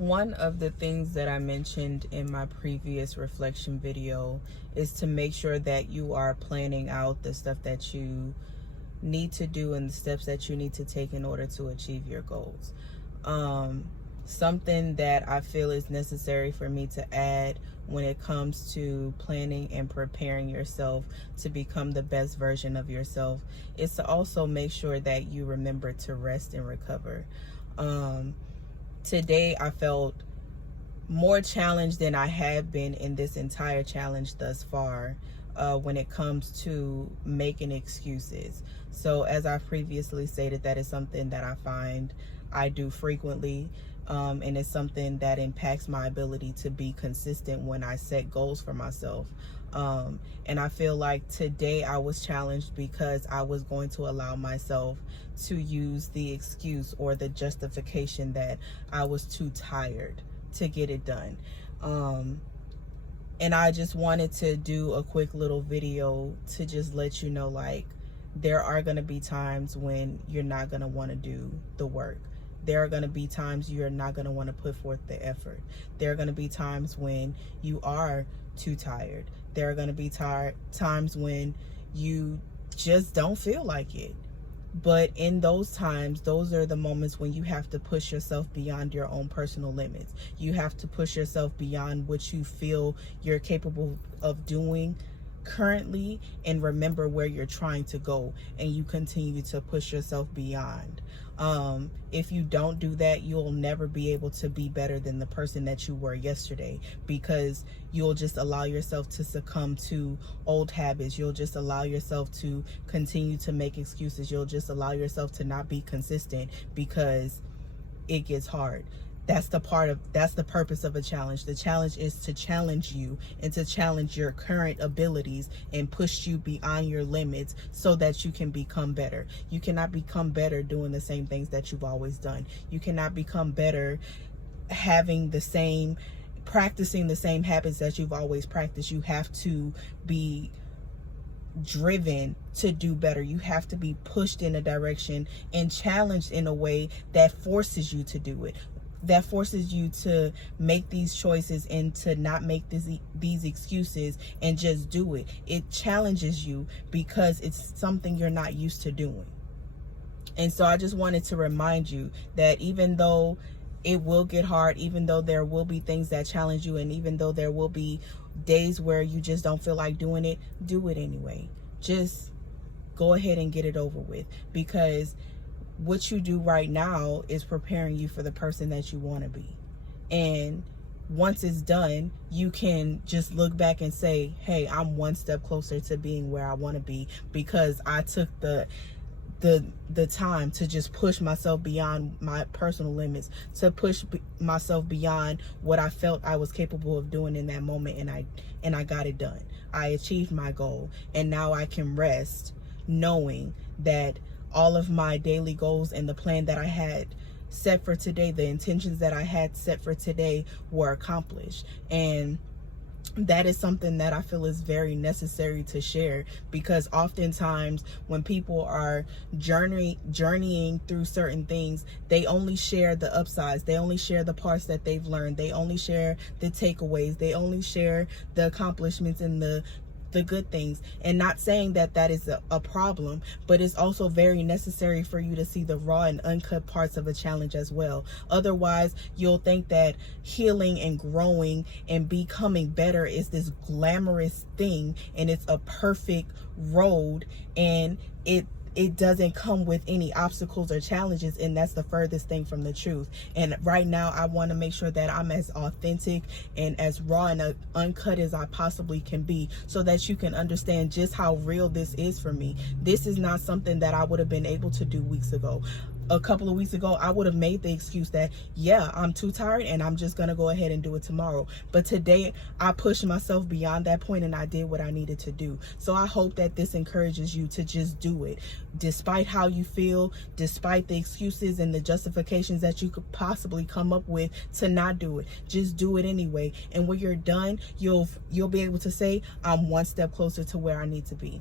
One of the things that I mentioned in my previous reflection video is to make sure that you are planning out the stuff that you need to do and the steps that you need to take in order to achieve your goals. Something that I feel is necessary for me to add when it comes to planning and preparing yourself to become the best version of yourself is to also make sure that you remember to rest and recover. Today I felt more challenged than I have been in this entire challenge thus far when it comes to making excuses. So as I previously stated, that is something that I find I do frequently, and it's something that impacts my ability to be consistent when I set goals for myself. And I feel like today I was challenged because I was going to allow myself to use the excuse or the justification that I was too tired to get it done. And I just wanted to do a quick little video to just let you know, like, there are going to be times when you're not going to want to do the work. There are going to be times you're not going to want to put forth the effort. There are going to be times when you are too tired. There are going to be times when you just don't feel like it. But in those times, those are the moments when you have to push yourself beyond your own personal limits. You have to push yourself beyond what you feel you're capable of doing currently, and remember where you're trying to go, and you continue to push yourself beyond. If you don't do that, you'll never be able to be better than the person that you were yesterday, because you'll just allow yourself to succumb to old habits. You'll just allow yourself to continue to make excuses. You'll just allow yourself to not be consistent because it gets hard. That's the purpose of a challenge. The challenge is to challenge you and to challenge your current abilities and push you beyond your limits so that you can become better. You cannot become better doing the same things that you've always done. You cannot become better practicing the same habits that you've always practiced. You have to be driven to do better. You have to be pushed in a direction and challenged in a way that forces you to do it, that forces you to make these choices and to not make these excuses and just do it. It challenges you because it's something you're not used to doing. And so I just wanted to remind you that even though it will get hard, even though there will be things that challenge you, and even though there will be days where you just don't feel like doing it, do it anyway. Just go ahead and get it over with, because what you do right now is preparing you for the person that you want to be. And once it's done, you can just look back and say, hey, I'm one step closer to being where I want to be, because I took the time to just push myself beyond my personal limits, to push myself beyond what I felt I was capable of doing in that moment, and I got it done. I achieved my goal, and now I can rest knowing that all of my daily goals and the plan that I had set for today, the intentions that I had set for today, were accomplished. And that is something that I feel is very necessary to share, because oftentimes when people are journeying through certain things, they only share the upsides. They only share the parts that they've learned. They only share the takeaways. They only share the accomplishments and the good things. And not saying that that is a problem, but it's also very necessary for you to see the raw and uncut parts of a challenge as well. Otherwise, you'll think that healing and growing and becoming better is this glamorous thing, and it's a perfect road, and it doesn't come with any obstacles or challenges, and that's the furthest thing from the truth. And right now, I want to make sure that I'm as authentic and as raw and uncut as I possibly can be, so that you can understand just how real this is for me. This is not something that I would have been able to do weeks ago. A couple of weeks ago, I would have made the excuse that, yeah, I'm too tired and I'm just going to go ahead and do it tomorrow. But today, I pushed myself beyond that point and I did what I needed to do. So I hope that this encourages you to just do it. Despite how you feel, despite the excuses and the justifications that you could possibly come up with to not do it, just do it anyway. And when you're done, you'll be able to say, I'm one step closer to where I need to be.